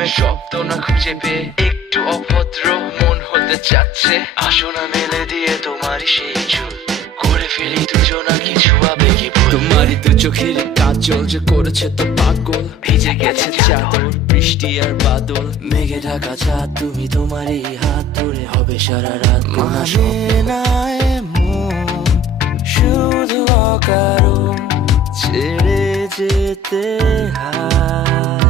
প্রেমের শব্দ না খুঁজে পেয়ে একটু অভদ্র মন হতে চাচ্ছে। আসো না মেলে দিয়ে তোমারই সেই চুল, করে ফেলি দুজনা কিছু আবেগী ভুল। তোমারই দু চোখের কাজল যে করেছে তো পাগল, ভিজে গেছে চাদর বৃষ্টি আর বাদল। মেঘে ঢাকা চাঁদ তুমি তোমারই হাত ধরে হবে সারা রাত। মানে না এমন শুধু অকারণ ছেড়ে যেতে হয়।